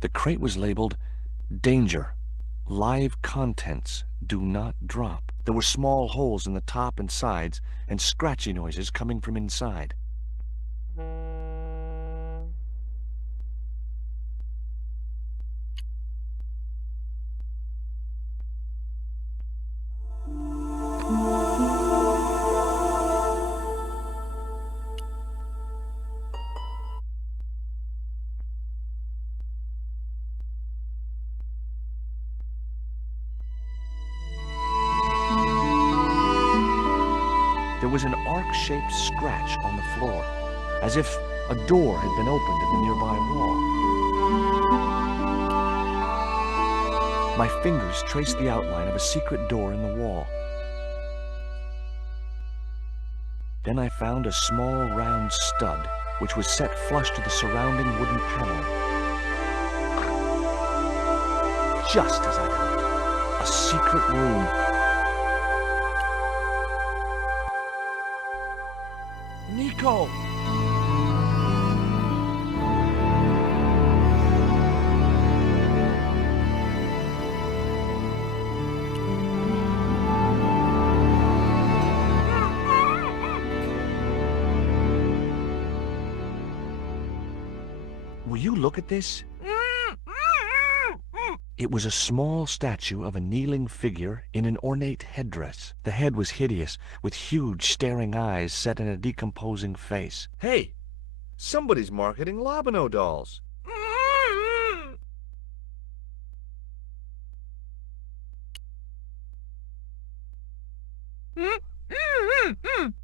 The crate was labeled, "Danger. Live contents. Do not drop." There were small holes in the top and sides, and scratchy noises coming from inside. There was an arc-shaped scratch on the floor, as if a door had been opened in the nearby wall. My fingers traced the outline of a secret door in the wall. Then I found a small round stud, which was set flush to the surrounding wooden paneling. Just as I thought, a secret room. Nico! Will you look at this? It was a small statue of a kneeling figure in an ornate headdress. The head was hideous, with huge staring eyes set in a decomposing face. Hey! Somebody's marketing Lobineau dolls.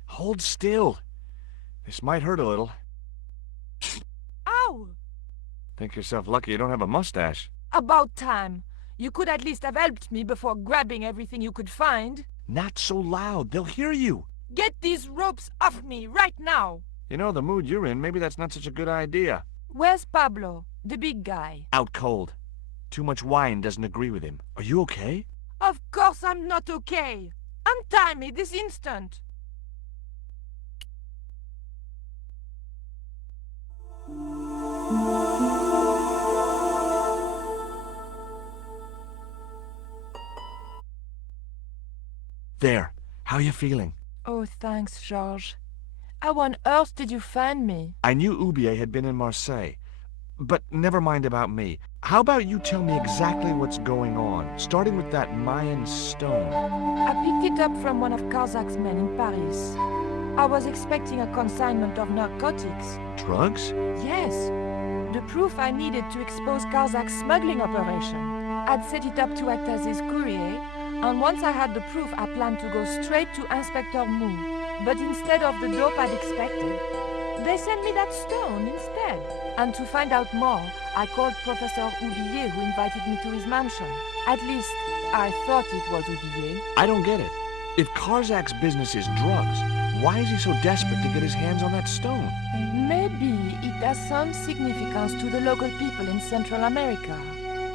Hold still. This might hurt a little. Ow! Think yourself lucky you don't have a mustache. About time. You could at least have helped me before grabbing everything you could find. Not so loud. They'll hear you. Get these ropes off me right now. You know, the mood you're in, maybe that's not such a good idea. Where's Pablo, the big guy? Out cold. Too much wine doesn't agree with him. Are you okay? Of course I'm not okay. Untie me this instant. There. How you feeling? Oh, thanks, Georges. How on earth did you find me? I knew Oubier had been in Marseille. But never mind about me. How about you tell me exactly what's going on, starting with that Mayan stone? I picked it up from one of Carzak's men in Paris. I was expecting a consignment of narcotics. Drugs? Yes. The proof I needed to expose Carzak's smuggling operation. I'd set it up to act as his courier, and once I had the proof, I planned to go straight to Inspector Mou. But instead of the dope I'd expected, they sent me that stone instead. And to find out more, I called Professor Oubier, who invited me to his mansion. At least, I thought it was Oubier. I don't get it. If Carzak's business is drugs, why is he so desperate to get his hands on that stone? Maybe it has some significance to the local people in Central America.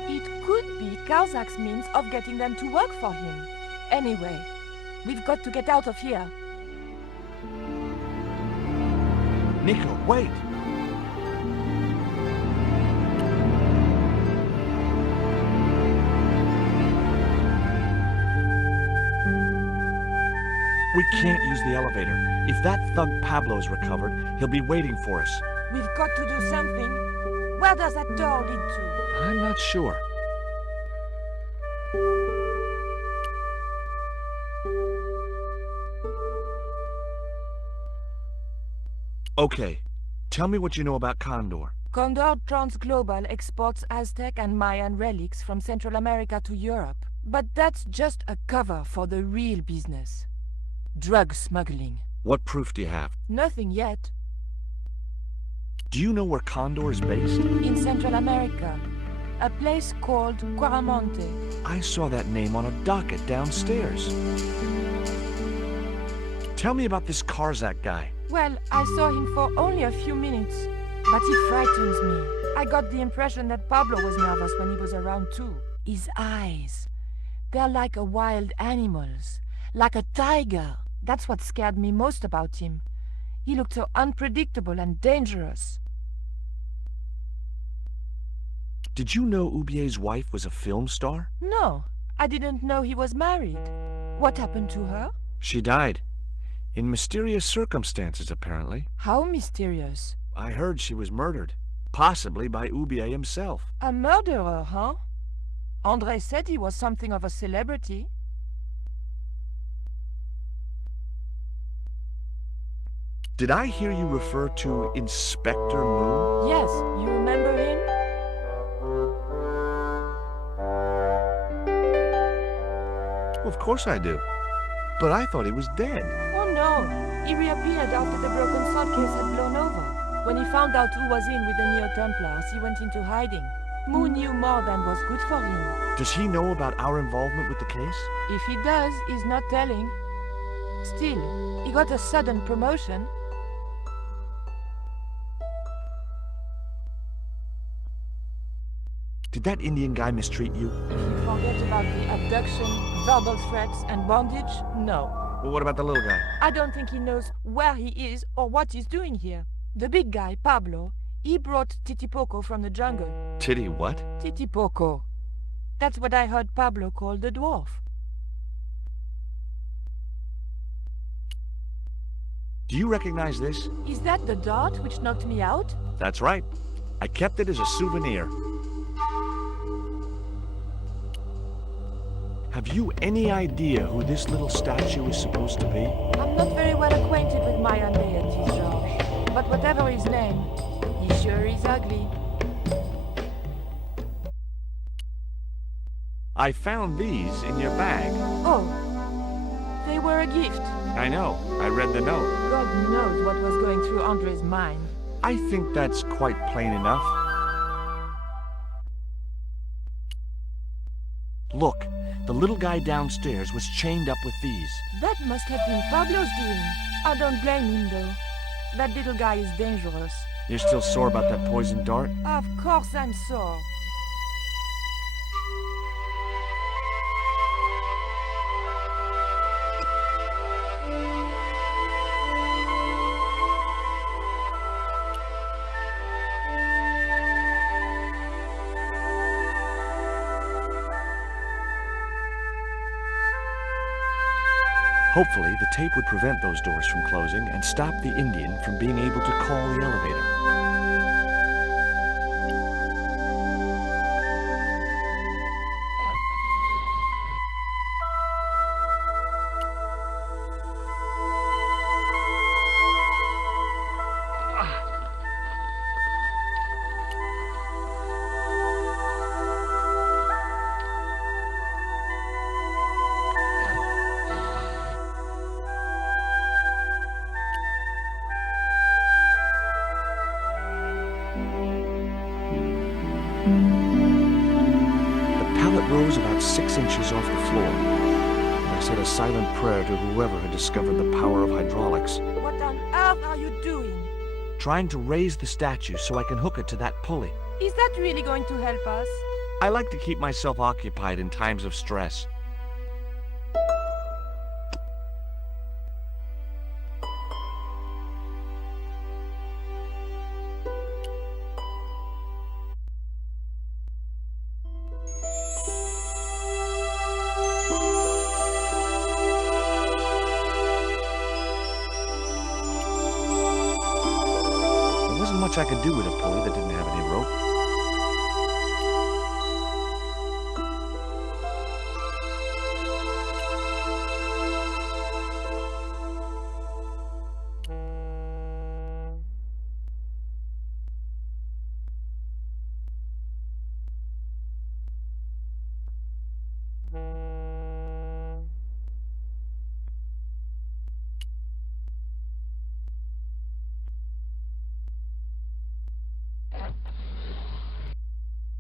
It could be Carzak's means of getting them to work for him. Anyway, we've got to get out of here. Nico, wait! We can't use the elevator. If that thug Pablo's recovered, he'll be waiting for us. We've got to do something. Where does that door lead to? I'm not sure. Okay, tell me what you know about Condor. Condor Transglobal exports Aztec and Mayan relics from Central America to Europe. But that's just a cover for the real business. Drug smuggling. What proof do you have? Nothing yet. Do you know where Condor is based? In Central America. A place called Quaramonte. I saw that name on a docket downstairs. Tell me about this Carzak guy. Well, I saw him for only a few minutes, but he frightens me. I got the impression that Pablo was nervous when he was around too. His eyes, they're like a wild animal's, like a tiger. That's what scared me most about him. He looked so unpredictable and dangerous. Did you know Oubier's wife was a film star? No, I didn't know he was married. What happened to her? She died. In mysterious circumstances, apparently. How mysterious. I heard she was murdered. Possibly by Oubier himself. A murderer, huh? André said he was something of a celebrity. Did I hear you refer to Inspector Moon? Yes, you remember him? Of course I do. But I thought he was dead. Oh no, he reappeared after the broken suitcase had blown over. When he found out who was in with the Neo-Templars, he went into hiding. Moon knew more than was good for him. Does he know about our involvement with the case? If he does, he's not telling. Still, he got a sudden promotion. Did that Indian guy mistreat you? If you forget about the abduction, verbal threats, and bondage, no. Well, what about the little guy? I don't think he knows where he is or what he's doing here. The big guy, Pablo, he brought Titipoco from the jungle. Titty what? Titipoco. That's what I heard Pablo call the dwarf. Do you recognize this? Is that the dart which knocked me out? That's right. I kept it as a souvenir. Have you any idea who this little statue is supposed to be? I'm not very well acquainted with Mayan deities, George. But whatever his name, he sure is ugly. I found these in your bag. Oh, they were a gift. I know. I read the note. God knows what was going through Andre's mind. I think that's quite plain enough. Look, the little guy downstairs was chained up with these. That must have been Pablo's doing. I don't blame him, though. That little guy is dangerous. You're still sore about that poison dart? Of course I'm sore. Hopefully, the tape would prevent those doors from closing and stop the Indian from being able to call the elevator. Rose about 6 inches off the floor. I said a silent prayer to whoever had discovered the power of hydraulics. What on earth are you doing? Trying to raise the statue so I can hook it to that pulley. Is that really going to help us? I like to keep myself occupied in times of stress. Much I could do with a pulley that didn't have any rope.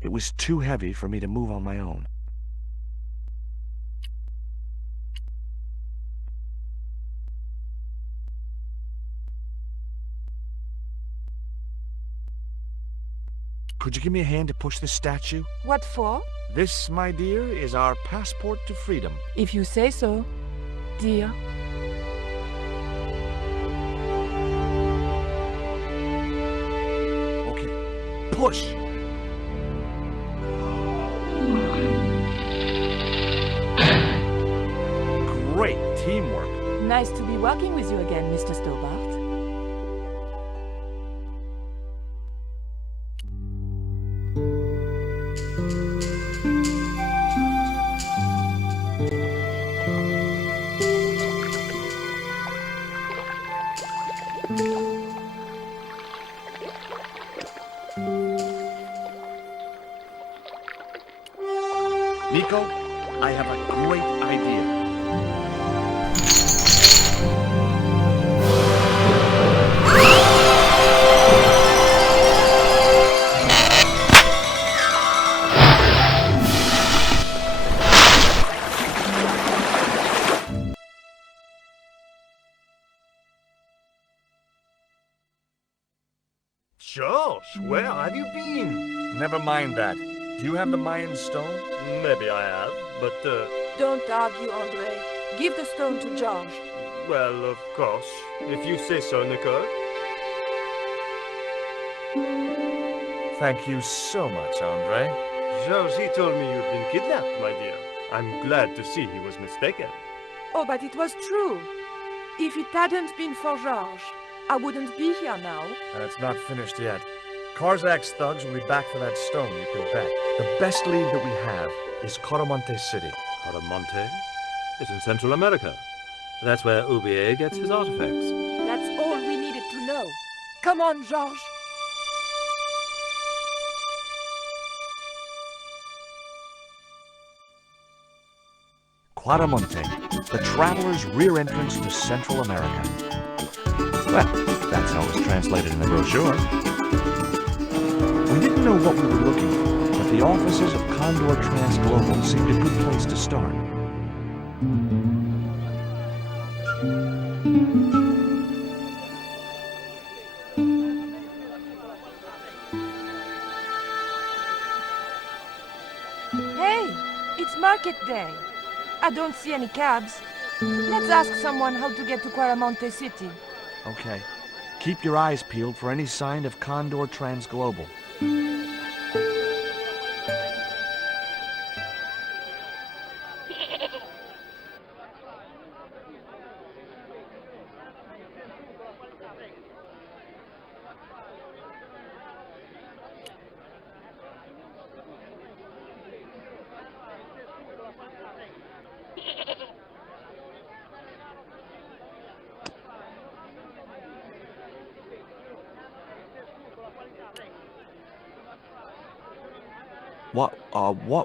It was too heavy for me to move on my own. Could you give me a hand to push this statue? What for? This, my dear, is our passport to freedom. If you say so, dear. Okay, push! teamwork. Nice to be working with you again, Mr. Stobart. Nico, I have a great idea. Josh, where have you been? Never mind that. Do you have the Mayan stone? Maybe I have, but, Don't argue, Andre. Give the stone to George. well, of course. If you say so, Nico. Thank you so much, Andre. George, he told me you'd been kidnapped, my dear. I'm glad to see he was mistaken. Oh, but it was true. If it hadn't been for George, I wouldn't be here now. And it's not finished yet. Karzak's thugs will be back for that stone, you can bet. The best lead that we have is Quaramonte City. Coyote? It's in Central America. That's where Oubier gets his artifacts. That's all we needed to know. Come on, George. Quaramonte, the traveler's rear entrance to Central America. Well, that's how it's translated in the brochure. We didn't know what we were looking for, but the offices of Condor Trans Global seemed a good place to start. Hey, it's market day. I don't see any cabs. Let's ask someone how to get to Quaramonte City. Okay. Keep your eyes peeled for any sign of Condor Trans Global.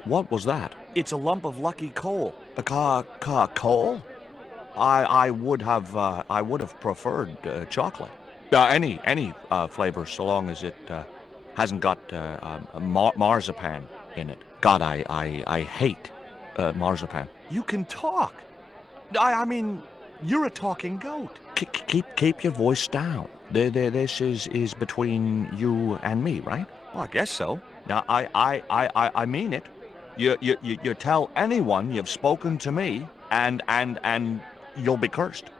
What was that? It's a lump of lucky coal. Coal? I would have preferred chocolate. Any flavor, so long as it hasn't got marzipan in it. God, I hate marzipan. You can talk. I mean, you're a talking goat. Keep your voice down. This is between you and me, right? Well, I guess so. Now, I mean it. You tell anyone you've spoken to me, and you'll be cursed.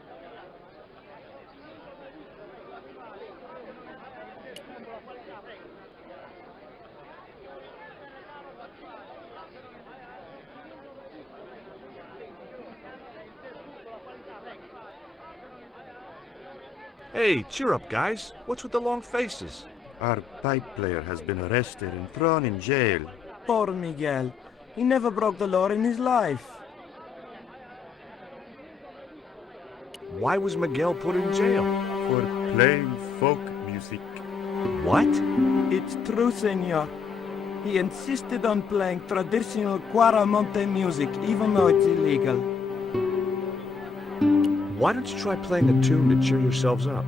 Hey, cheer up, guys. What's with the long faces? Our pipe player has been arrested and thrown in jail. Poor Miguel. He never broke the law in his life. Why was Miguel put in jail? For playing folk music. What? It's true, senor. He insisted on playing traditional Quaramonte music, even though it's illegal. Why don't you try playing a tune to cheer yourselves up?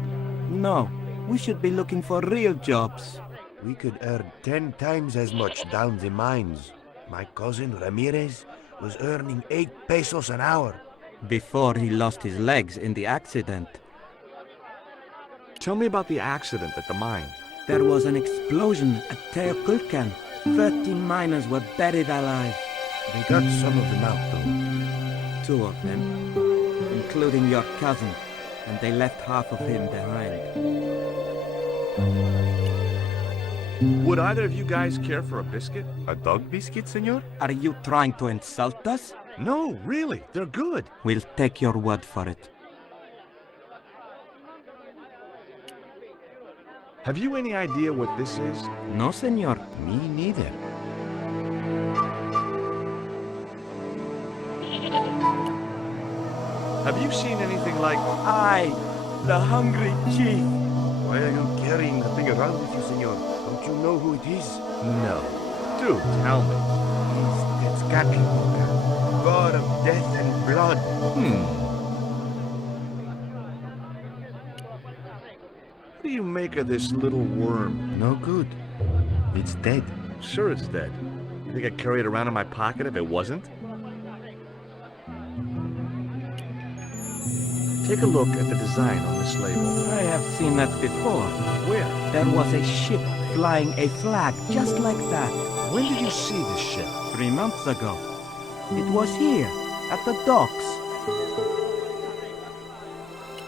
No, we should be looking for real jobs. We could earn 10 times as much down the mines. My cousin Ramirez was earning 8 pesos an hour. Before he lost his legs in the accident. Tell me about the accident at the mine. There was an explosion at Teoculcan. 13 miners were buried alive. They got some of them out, though. 2 of them, including your cousin, and they left half of him behind. Would either of you guys care for a biscuit? A dog biscuit, senor? Are you trying to insult us? No, really, they're good. We'll take your word for it. Have you any idea what this is? No, senor. Me neither. Have you seen anything like... I, the hungry chief. Why are you carrying the thing around with you, senor? Don't you know who it is? No. Do tell me. It's Tezcatlipoca, god of death and blood. What do you make of this little worm? No good. It's dead. Sure it's dead. You think I'd carry it around in my pocket if it wasn't? Take a look at the design on this label. I have seen that before. Where? There was a ship flying a flag just like that. When did you see this ship? 3 months ago. It was here, at the docks.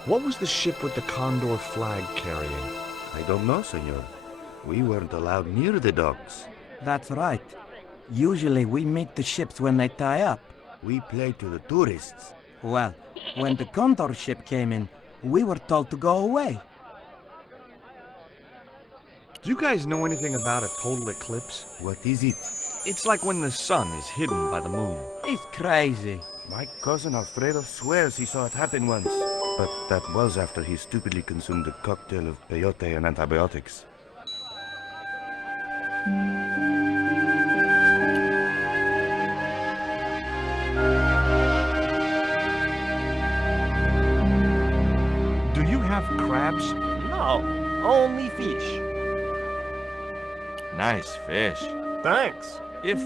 What was the ship with the condor flag carrying? I don't know, senor. We weren't allowed near the docks. That's right. Usually we meet the ships when they tie up. We play to the tourists. Well, when the condor ship came in, we were told to go away. Do you guys know anything about a total eclipse? What is it? It's like when the sun is hidden by the moon. He's crazy. My cousin Alfredo swears he saw it happen once. But that was after he stupidly consumed a cocktail of peyote and antibiotics. Do you have crabs? No, only fish. Nice fish. Thanks. If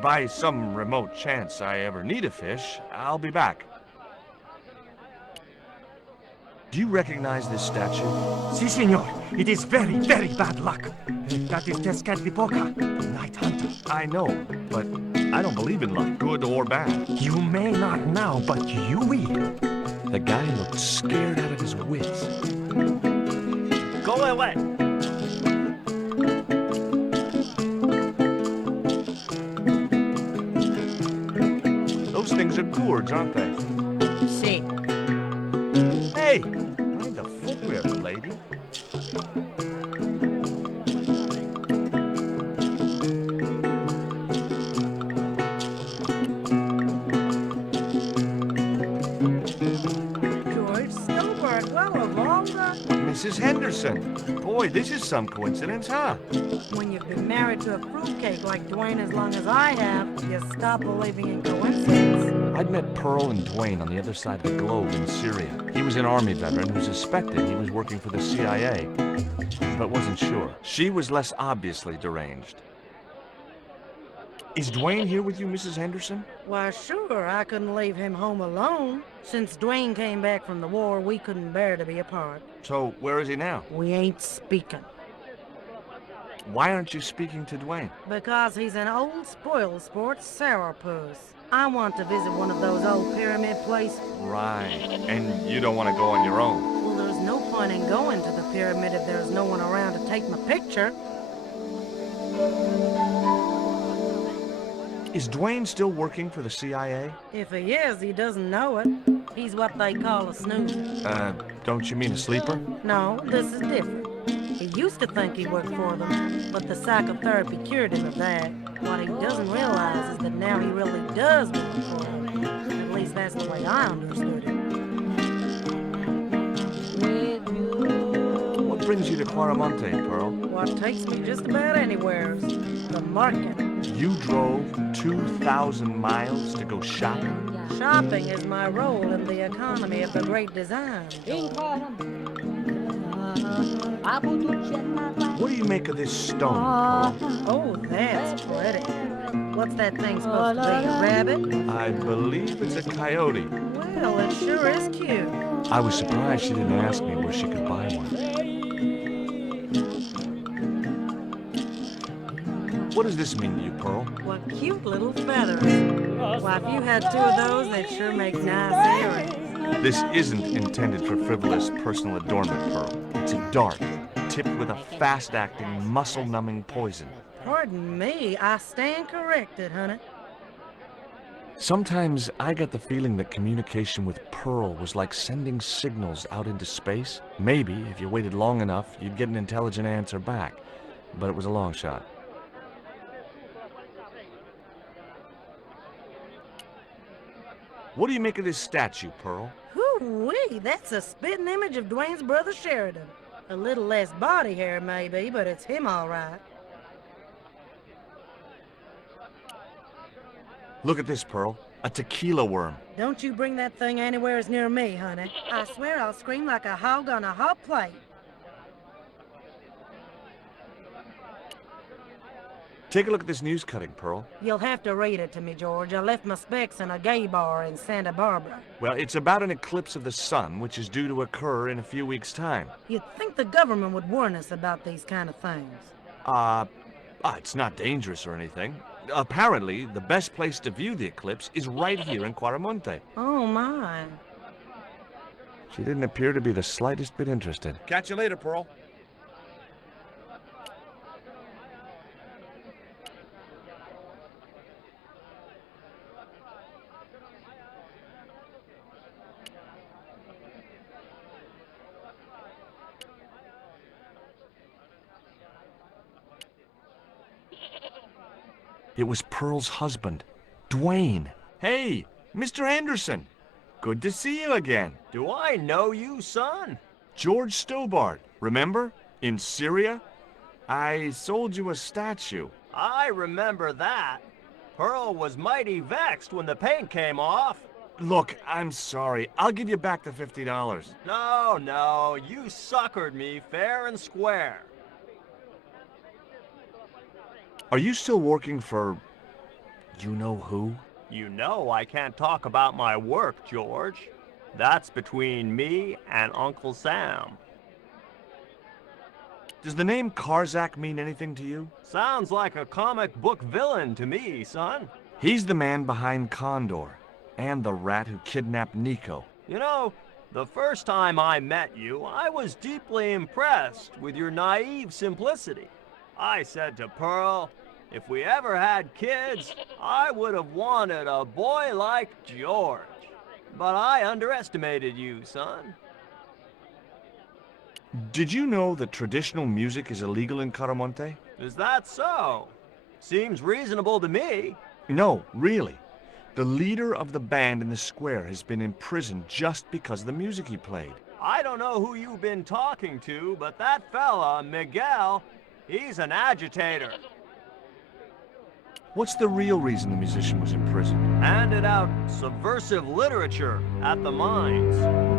by some remote chance I ever need a fish, I'll be back. Do you recognize this statue? Si, senor. It is very, very bad luck. That is Tezcatlipoca, Night Hunter. I know, but I don't believe in luck, good or bad. You may not now, but you will. The guy looked scared out of his wits. Go away. Those things are gourds, aren't they? Si. Hey! Mind the footwear, lady. George Stillberg, well, Alonga. Mrs. Henderson. Boy, this is some coincidence, huh? When you've been married to a fruitcake like Duane as long as I have, you stop believing in coincidence. I'd met Pearl and Duane on the other side of the globe in Syria. He was an Army veteran who suspected he was working for the CIA, but wasn't sure. She was less obviously deranged. Is Duane here with you, Mrs. Henderson? Why, sure, I couldn't leave him home alone. Since Duane came back from the war, we couldn't bear to be apart. So, where is he now? We ain't speaking. Why aren't you speaking to Duane? Because he's an old spoil sport sourpuss. I want to visit one of those old pyramid places. Right. And you don't want to go on your own? Well, there's no point in going to the pyramid if there's no one around to take my picture. Is Duane still working for the CIA? If he is, he doesn't know it. He's what they call a snoozer. Don't you mean a sleeper? No, this is different. He used to think he worked for them, but the psychotherapy cured him of that. What he doesn't realize is that now he really does work for them. At least that's the way I understood it. What brings you to Quaramonte, Pearl? What takes me just about anywhere, the market. You drove 2,000 miles to go shopping? Shopping is my role in the economy of the Great Design. What do you make of this stone, Pearl? Oh, that's pretty. What's that thing supposed to be, a rabbit? I believe it's a coyote. Well, it sure is cute. I was surprised she didn't ask me where she could buy one. What does this mean to you, Pearl? What cute little feathers. Why, if you had 2 of those, they'd sure make nice earrings. This isn't intended for frivolous personal adornment, Pearl. It's a dart, tipped with a fast-acting, muscle-numbing poison. Pardon me, I stand corrected, honey. Sometimes I get the feeling that communication with Pearl was like sending signals out into space. Maybe, if you waited long enough, you'd get an intelligent answer back. But it was a long shot. What do you make of this statue, Pearl? Whoo-wee, that's a spitting image of Duane's brother Sheridan. A little less body hair, maybe, but it's him all right. Look at this, Pearl. A tequila worm. Don't you bring that thing anywhere as near me, honey. I swear I'll scream like a hog on a hot plate. Take a look at this news cutting, Pearl. You'll have to read it to me, George. I left my specs in a gay bar in Santa Barbara. Well, it's about an eclipse of the sun, which is due to occur in a few weeks' time. You'd think the government would warn us about these kind of things. It's not dangerous or anything. Apparently, the best place to view the eclipse is right here in Quaramonte. Oh, my. She didn't appear to be the slightest bit interested. Catch you later, Pearl. It was Pearl's husband, Duane. Hey, Mr. Anderson. Good to see you again. Do I know you, son? George Stobart, remember? In Syria? I sold you a statue. I remember that. Pearl was mighty vexed when the paint came off. Look, I'm sorry. I'll give you back the $50. No, you suckered me fair and square. Are you still working for... you know who? You know I can't talk about my work, George. That's between me and Uncle Sam. Does the name Karzak mean anything to you? Sounds like a comic book villain to me, son. He's the man behind Condor, and the rat who kidnapped Nico. You know, the first time I met you, I was deeply impressed with your naive simplicity. I said to Pearl, if we ever had kids, I would have wanted a boy like George. But I underestimated you, son. Did you know that traditional music is illegal in Quaramonte? Is that so? Seems reasonable to me. No, really. The leader of the band in the square has been imprisoned just because of the music he played. I don't know who you've been talking to, but that fella, Miguel, he's an agitator. What's the real reason the musician was imprisoned? Handed out subversive literature at the mines.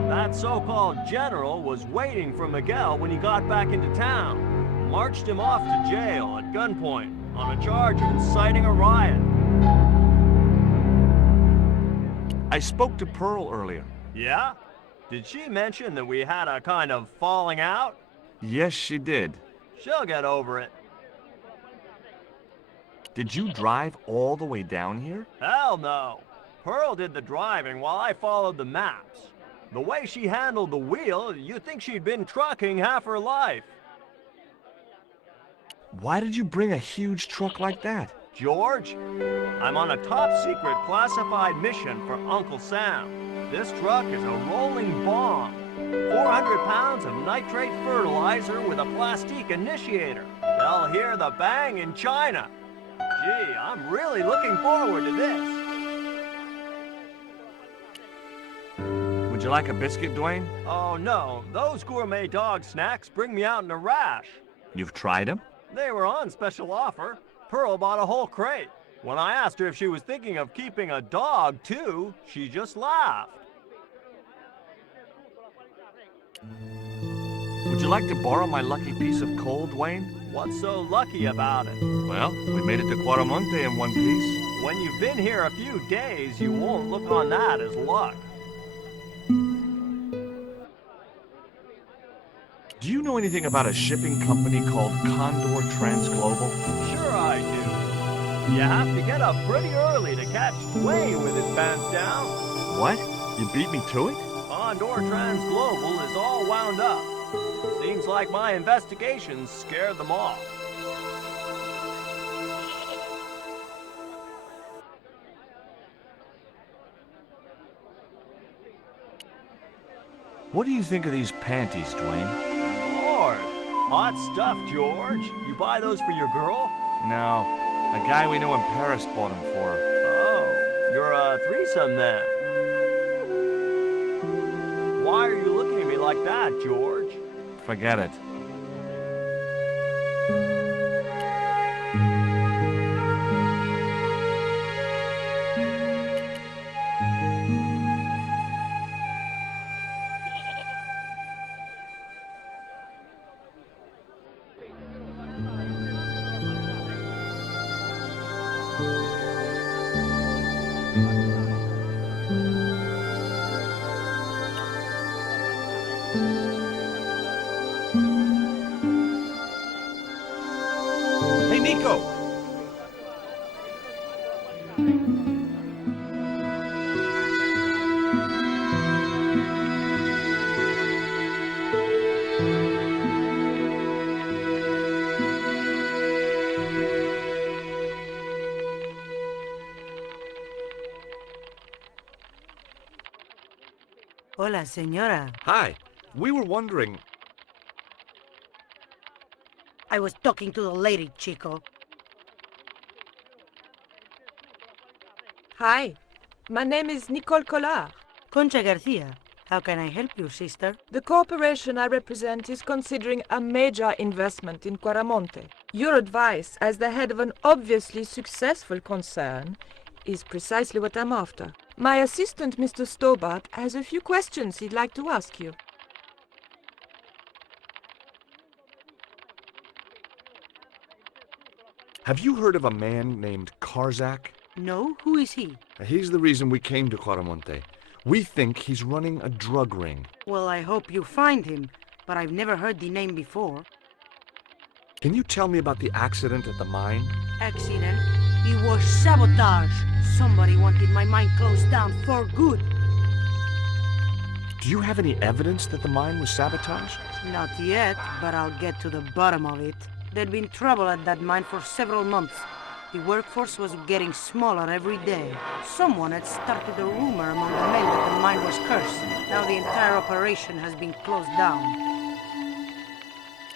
That so-called general was waiting for Miguel when he got back into town. Marched him off to jail at gunpoint on a charge of inciting a riot. I spoke to Pearl earlier. Yeah? Did she mention that we had a kind of falling out? Yes, she did. She'll get over it. Did you drive all the way down here? Hell no. Pearl did the driving while I followed the maps. The way she handled the wheel, you'd think she'd been trucking half her life. Why did you bring a huge truck like that? George, I'm on a top-secret classified mission for Uncle Sam. This truck is a rolling bomb. 400 pounds of nitrate fertilizer with a plastique initiator. They'll hear the bang in China. Gee, I'm really looking forward to this. Would you like a biscuit, Duane? Oh no, those gourmet dog snacks bring me out in a rash. You've tried them? They were on special offer. Pearl bought a whole crate. When I asked her if she was thinking of keeping a dog too, she just laughed. Would you like to borrow my lucky piece of coal, Duane? What's so lucky about it? Well, we made it to Quaramonte in one piece. When you've been here a few days, you won't look on that as luck. Do you know anything about a shipping company called Condor Transglobal? Sure I do. You have to get up pretty early to catch Duane with his pants down. What? You beat me to it? Condor Transglobal is all wound up. Seems like my investigations scared them off. What do you think of these panties, Duane? Lord, hot stuff, George. You buy those for your girl? No, a guy we know in Paris bought them for her. Oh, you're a threesome then. Why are you looking at me like that, George? Forget it. Hey, Nico! Hola, señora. Hi. We were wondering. I was talking to the lady, Chico. Hi, my name is Nicole Collard. Concha Garcia. How can I help you, sister? The corporation I represent is considering a major investment in Quaramonte. Your advice, as the head of an obviously successful concern, is precisely what I'm after. My assistant, Mr. Stobart, has a few questions he'd like to ask you. Have you heard of a man named Karzak? No? Who is he? He's the reason we came to Quaramonte. We think he's running a drug ring. Well, I hope you find him, but I've never heard the name before. Can you tell me about the accident at the mine? Accident? It was sabotage. Somebody wanted my mine closed down for good. Do you have any evidence that the mine was sabotaged? Not yet, but I'll get to the bottom of it. There'd been trouble at that mine for several months. The workforce was getting smaller every day. Someone had started a rumor among the men that the mine was cursed. Now the entire operation has been closed down.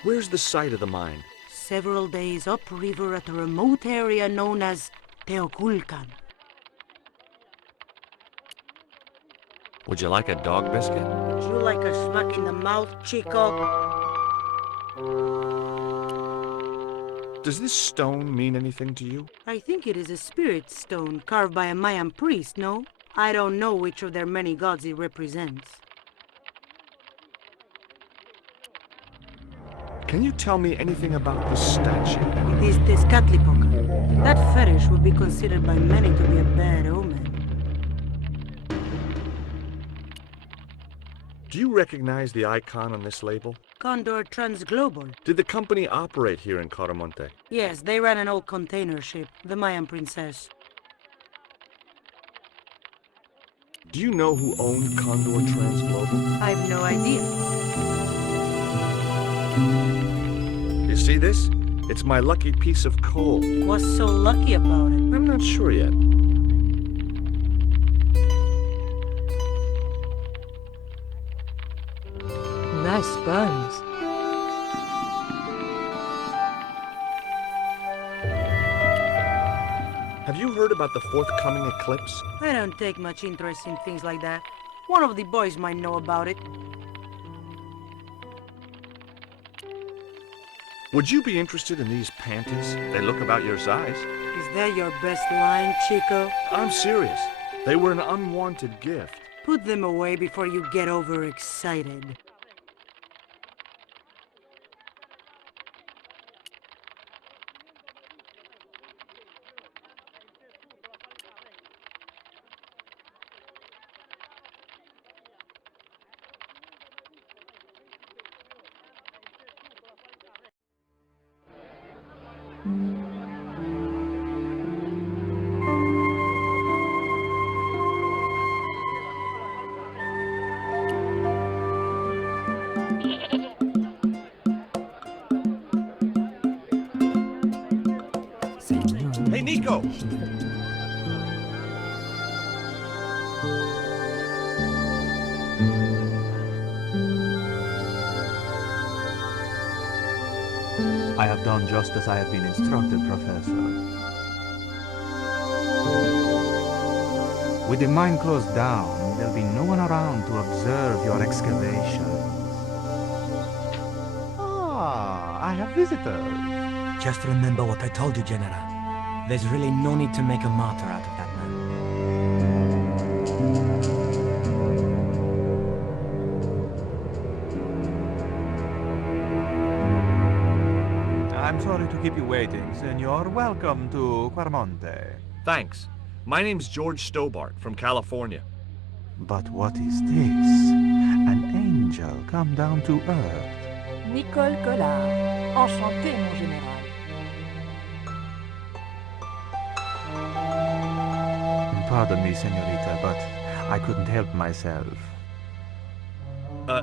Where's the site of the mine? Several days upriver at a remote area known as Teoculcan. Would you like a dog biscuit? Would you like a smack in the mouth, Chico? Does this stone mean anything to you? I think it is a spirit stone carved by a Mayan priest, no? I don't know which of their many gods it represents. Can you tell me anything about the statue? It is Tezcatlipoca. That fetish would be considered by many to be a bad omen. Do you recognize the icon on this label? Condor Transglobal. Did the company operate here in Quaramonte? Yes, they ran an old container ship, the Mayan Princess. Do you know who owned Condor Transglobal? I have no idea. You see this? It's my lucky piece of coal. What's so lucky about it? I'm not sure yet. Nice buns. Have you heard about the forthcoming eclipse? I don't take much interest in things like that. One of the boys might know about it. Would you be interested in these panties? They look about your size. Is that your best line, Chico? I'm serious. They were an unwanted gift. Put them away before you get overexcited. Hey, Nico! I have done just as I have been instructed, Professor. With the mine closed down, there'll be no one around to observe your excavation. Ah, I have visitors. Just remember what I told you, General. There's really no need to make a martyr out of that man. I'm sorry to keep you waiting, Senor. Welcome to Quaramonte. Thanks. My name's George Stobart from California. But what is this? An angel come down to earth. Nicole Collard. Enchanté, mon général. Pardon me, senorita, but I couldn't help myself.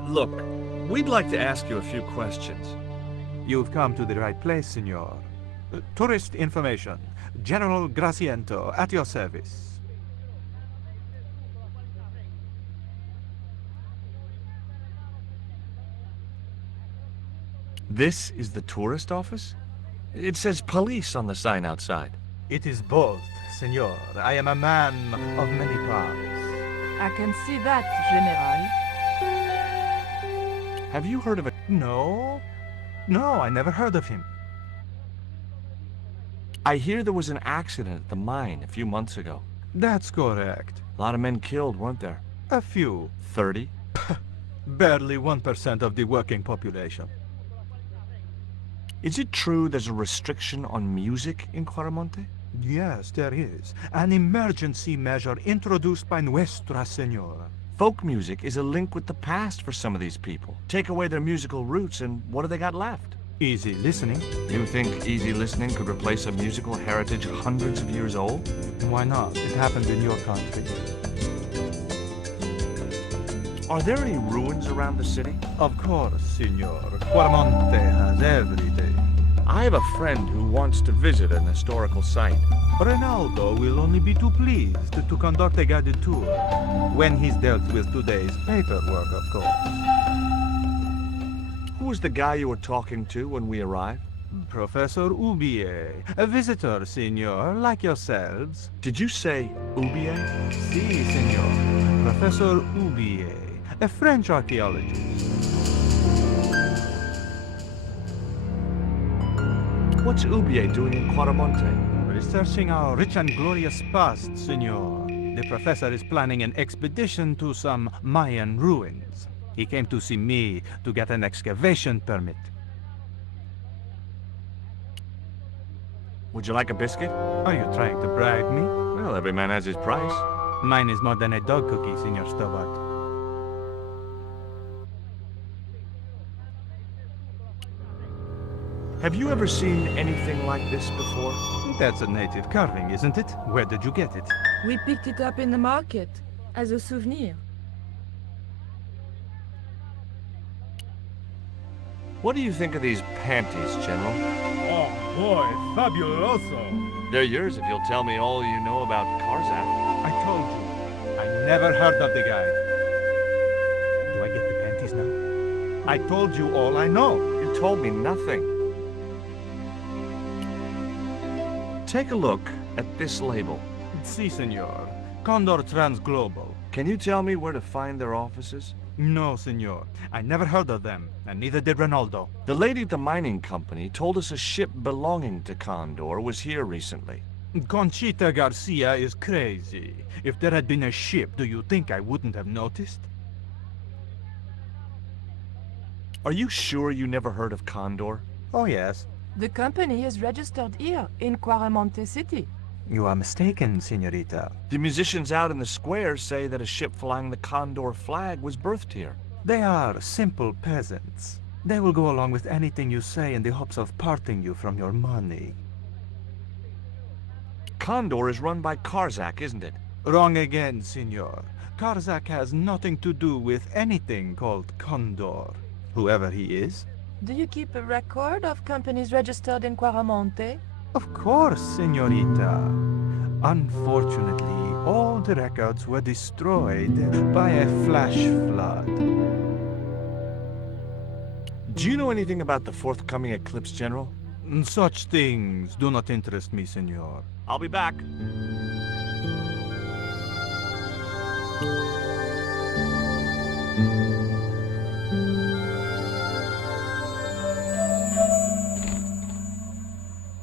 Look, we'd like to ask you a few questions. You've come to the right place, senor. Tourist information. General Graciento, at your service. This is the tourist office? It says police on the sign outside. It is both, senor. I am a man of many parts. I can see that, General. Have you heard of a... No? No, I never heard of him. I hear there was an accident at the mine a few months ago. That's correct. A lot of men killed, weren't there? A few. 30? Barely 1% of the working population. Is it true there's a restriction on music in Quaramonte? Yes, there is. An emergency measure introduced by Nuestra Senora. Folk music is a link with the past for some of these people. Take away their musical roots and what do they got left? Easy listening. You think easy listening could replace a musical heritage hundreds of years old? Why not? It happened in your country. Are there any ruins around the city? Of course, senor. Quaramonte has everything. I have a friend who wants to visit an historical site. Ronaldo will only be too pleased to conduct a guided tour, when he's dealt with today's paperwork, of course. Who was the guy you were talking to when we arrived? Professor Oubier, a visitor, senor, like yourselves. Did you say Oubier? Si, senor. Professor Oubier, a French archaeologist. What's Oubier doing in Quaramonte? Researching our rich and glorious past, senor. The professor is planning an expedition to some Mayan ruins. He came to see me to get an excavation permit. Would you like a biscuit? Are you trying to bribe me? Well, every man has his price. Mine is more than a dog cookie, Senor Stobart. Have you ever seen anything like this before? That's a native carving, isn't it? Where did you get it? We picked it up in the market as a souvenir. What do you think of these panties, General? Oh boy, fabuloso! They're yours if you'll tell me all you know about Karzak. I told you, I never heard of the guy. Do I get the panties now? I told you all I know. You told me nothing. Take a look at this label. Si, senor. Condor Transglobal. Can you tell me where to find their offices? No, senor. I never heard of them, and neither did Ronaldo. The lady at the mining company told us a ship belonging to Condor was here recently. Conchita Garcia is crazy. If there had been a ship, do you think I wouldn't have noticed? Are you sure you never heard of Condor? Oh, yes. The company is registered here in Quaramonte City. You are mistaken, senorita. The musicians out in the square say that a ship flying the Condor flag was birthed here. They are simple peasants. They will go along with anything you say in the hopes of parting you from your money. Condor is run by Karzak, isn't it? Wrong again, senor. Karzak has nothing to do with anything called Condor, whoever he is. Do you keep a record of companies registered in Quaramonte? Of course, senorita. Unfortunately, all the records were destroyed by a flash flood. Do you know anything about the forthcoming eclipse, General? Such things do not interest me, senor. I'll be back.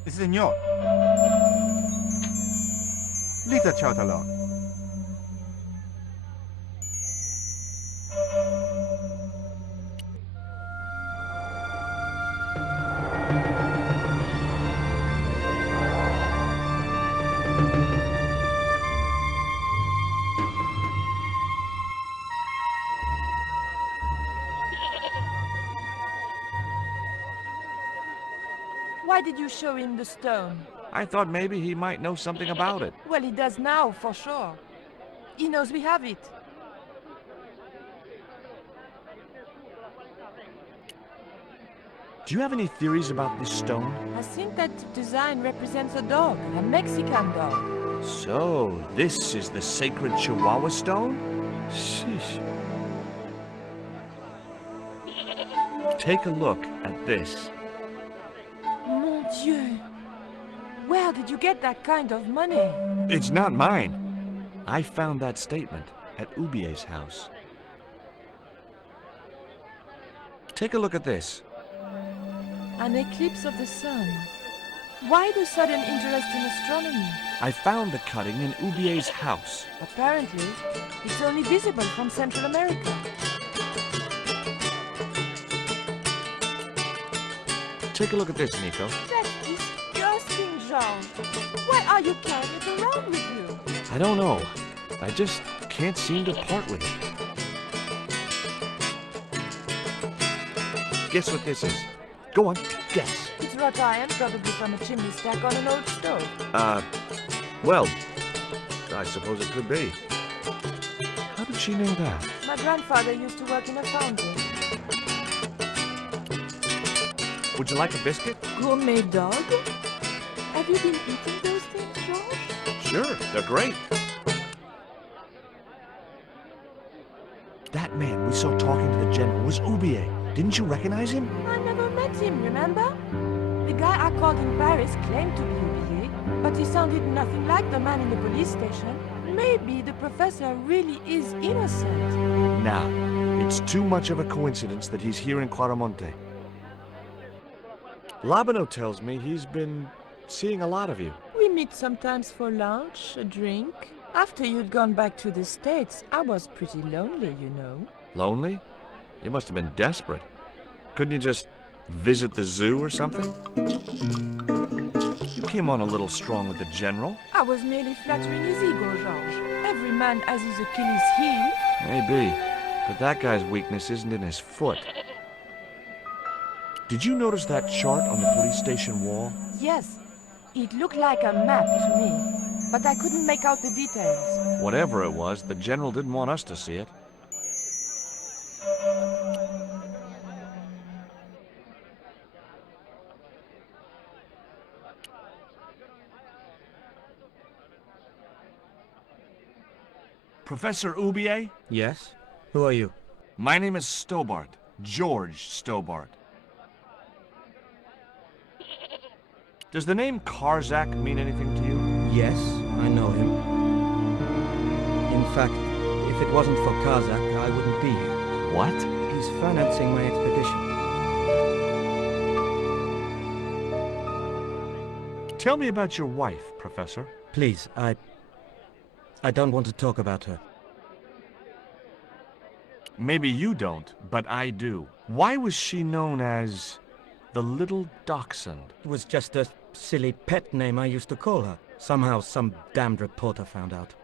Senor. Leave the child alone. Why did you show him the stone? I thought maybe he might know something about it. Well, he does now, for sure. He knows we have it. Do you have any theories about this stone? I think that design represents a dog, a Mexican dog. So, this is the sacred Chihuahua stone? Sheesh. Take a look at this. Mon Dieu! Where did you get that kind of money? It's not mine. I found that statement at Oubier's house. Take a look at this. An eclipse of the sun. Why the sudden interest in astronomy? I found the cutting in Oubier's house. Apparently, it's only visible from Central America. Take a look at this, Nico. That's disgusting, George. Why are you carrying it around with you? I don't know. I just can't seem to part with it. Guess what this is? Go on, guess. It's wrought iron, probably from a chimney stack on an old stove. Well, I suppose it could be. How did she know that? My grandfather used to work in a foundry. Would you like a biscuit? Gourmet dog? Have you been eating those things, George? Sure, they're great. That man we saw talking to the general was Oubier. Didn't you recognize him? I never met him, remember? The guy I called in Paris claimed to be Oubier, but he sounded nothing like the man in the police station. Maybe the professor really is innocent. Nah, it's too much of a coincidence that he's here in Quaramonte. Lobineau tells me he's been seeing a lot of you. We meet sometimes for lunch, a drink. After you'd gone back to the States, I was pretty lonely, you know. Lonely? You must have been desperate. Couldn't you just visit the zoo or something? You came on a little strong with the general. I was merely flattering his ego, Georges. Every man has his Achilles heel. Maybe, but that guy's weakness isn't in his foot. Did you notice that chart on the police station wall? Yes, it looked like a map to me, but I couldn't make out the details. Whatever it was, the general didn't want us to see it. Professor Oubier? Yes? Who are you? My name is Stobart. George Stobart. Does the name Karzak mean anything to you? Yes, I know him. In fact, if it wasn't for Kazakh, I wouldn't be here. What? He's financing my expedition. Tell me about your wife, Professor. Please, I don't want to talk about her. Maybe you don't, but I do. Why was she known as the Little Dachshund? It was just a silly pet name I used to call her. Somehow some damned reporter found out.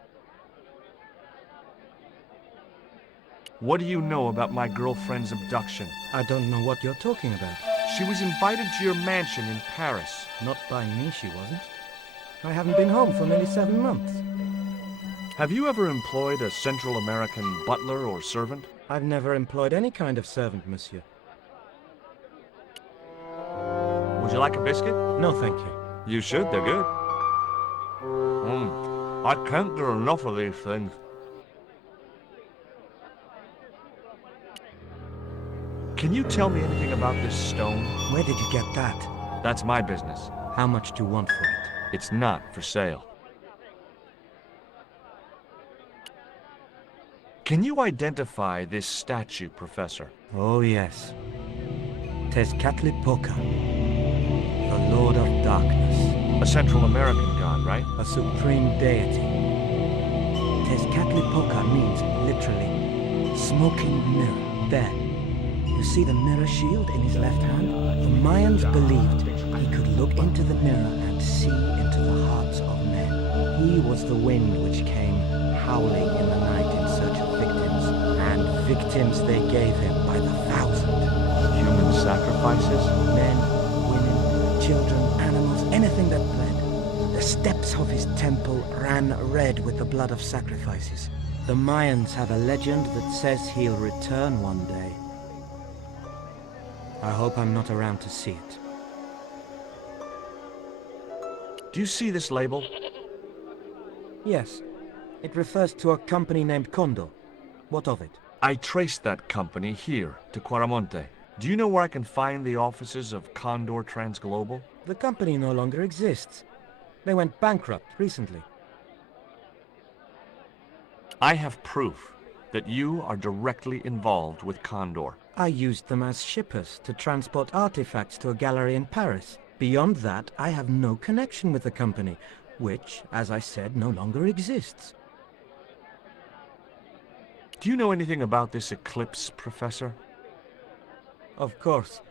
What do you know about my girlfriend's abduction? I don't know what you're talking about. She was invited to your mansion in Paris. Not by me, she wasn't. I haven't been home for nearly 7 months. Have you ever employed a Central American butler or servant? I've never employed any kind of servant, monsieur. Would you like a biscuit? No, thank you. You should, they're good. I can't get enough of these things. Can you tell me anything about this stone? Where did you get that? That's my business. How much do you want for it? It's not for sale. Can you identify this statue, Professor? Oh, yes. Tezcatlipoca, the Lord of Darkness. A Central American god, right? A supreme deity. Tezcatlipoca means, literally, smoking mirror. There. You see the mirror shield in his left hand? The Mayans believed he could look into the mirror and see into the hearts of men. He was the wind which came howling in the night in search of victims, and victims they gave him by the thousand. Human sacrifices? Men, women, children, animals, anything that bled. The steps of his temple ran red with the blood of sacrifices. The Mayans have a legend that says he'll return one day. I hope I'm not around to see it. Do you see this label? Yes. It refers to a company named Condor. What of it? I traced that company here to Quaramonte. Do you know where I can find the offices of Condor Transglobal? The company no longer exists. They went bankrupt recently. I have proof that you are directly involved with Condor. I used them as shippers to transport artifacts to a gallery in Paris. Beyond that, I have no connection with the company, which, as I said, no longer exists. Do you know anything about this eclipse, Professor? Of course.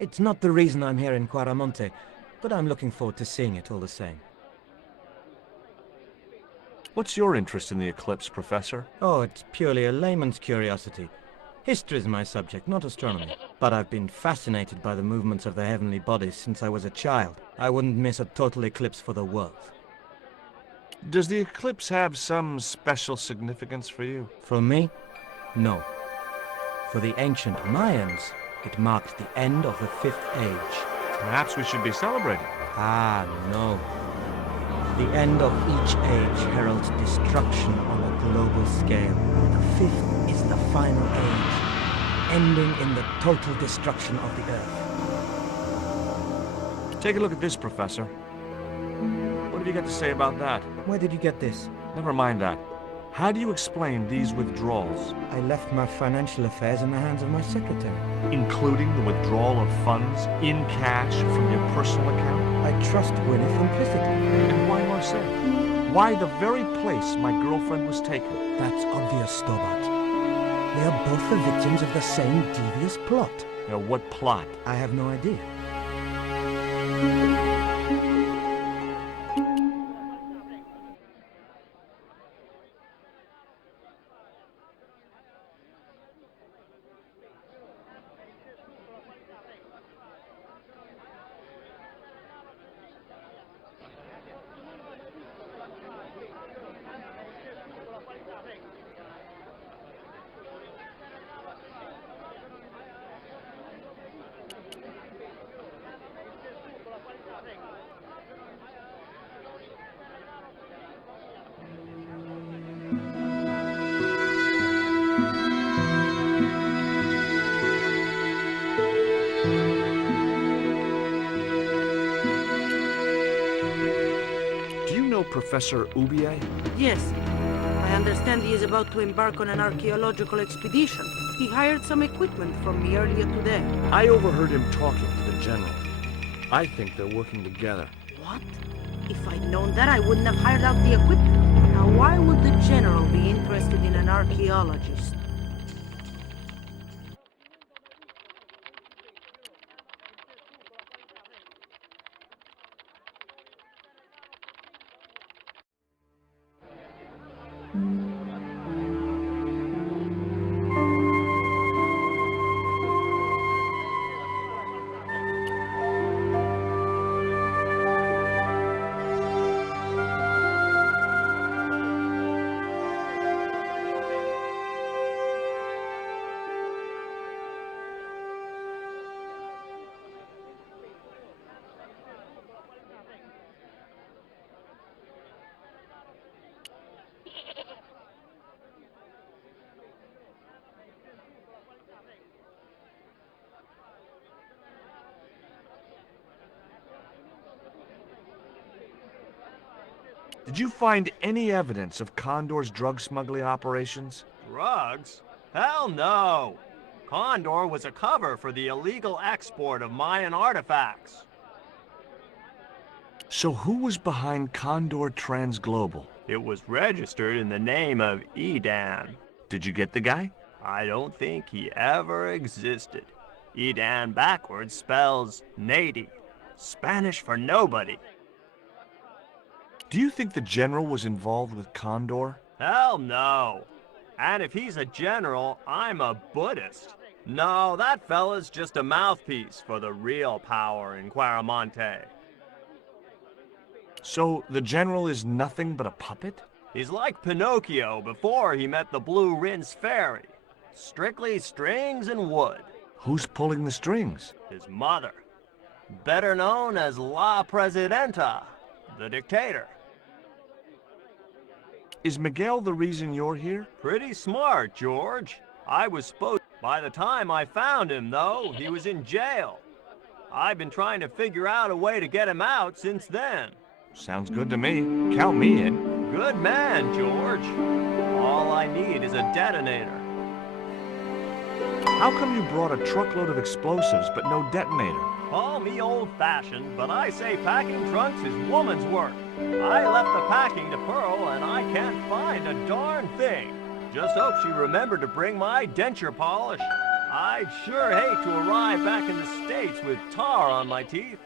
It's not the reason I'm here in Quaramonte, but I'm looking forward to seeing it all the same. What's your interest in the eclipse, Professor? Oh, it's purely a layman's curiosity. History is my subject, not astronomy. But I've been fascinated by the movements of the heavenly bodies since I was a child. I wouldn't miss a total eclipse for the world. Does the eclipse have some special significance for you? For me? No. For the ancient Mayans, it marked the end of the Fifth Age. Perhaps we should be celebrating. Ah, no. The end of each age heralds destruction on a global scale. The fifth is the final age, ending in the total destruction of the Earth. Take a look at this, Professor. What have you got to say about that? Where did you get this? Never mind that. How do you explain these withdrawals? I left my financial affairs in the hands of my secretary. Including the withdrawal of funds in cash from your personal account? I trust Gwyneth implicitly. And why Marseille? Why the very place my girlfriend was taken? That's obvious, Stobart. They are both the victims of the same devious plot. What plot? I have no idea. Professor Oubier? Yes. I understand he is about to embark on an archaeological expedition. He hired some equipment from me earlier today. I overheard him talking to the general. I think they're working together. What? If I'd known that, I wouldn't have hired out the equipment. Now, why would the general be interested in an archaeologist? Did you find any evidence of Condor's drug smuggling operations? Drugs? Hell no! Condor was a cover for the illegal export of Mayan artifacts. So who was behind Condor Transglobal? It was registered in the name of Edan. Did you get the guy? I don't think he ever existed. Edan backwards spells Nady, Spanish for nobody. Do you think the general was involved with Condor? Hell no. And if he's a general, I'm a Buddhist. No, that fella's just a mouthpiece for the real power in Quaramonte. So the general is nothing but a puppet? He's like Pinocchio before he met the Blue Rinse Fairy. Strictly strings and wood. Who's pulling the strings? His mother. Better known as La Presidenta, the dictator. Is Miguel the reason you're here? Pretty smart, George. I was supposed... By the time I found him, though, he was in jail. I've been trying to figure out a way to get him out since then. Sounds good to me. Count me in. Good man, George. All I need is a detonator. How come you brought a truckload of explosives but no detonator? Call me old-fashioned, but I say packing trunks is woman's work. I left the packing to Pearl, and I can't find a darn thing. Just hope she remembered to bring my denture polish. I'd sure hate to arrive back in the States with tar on my teeth.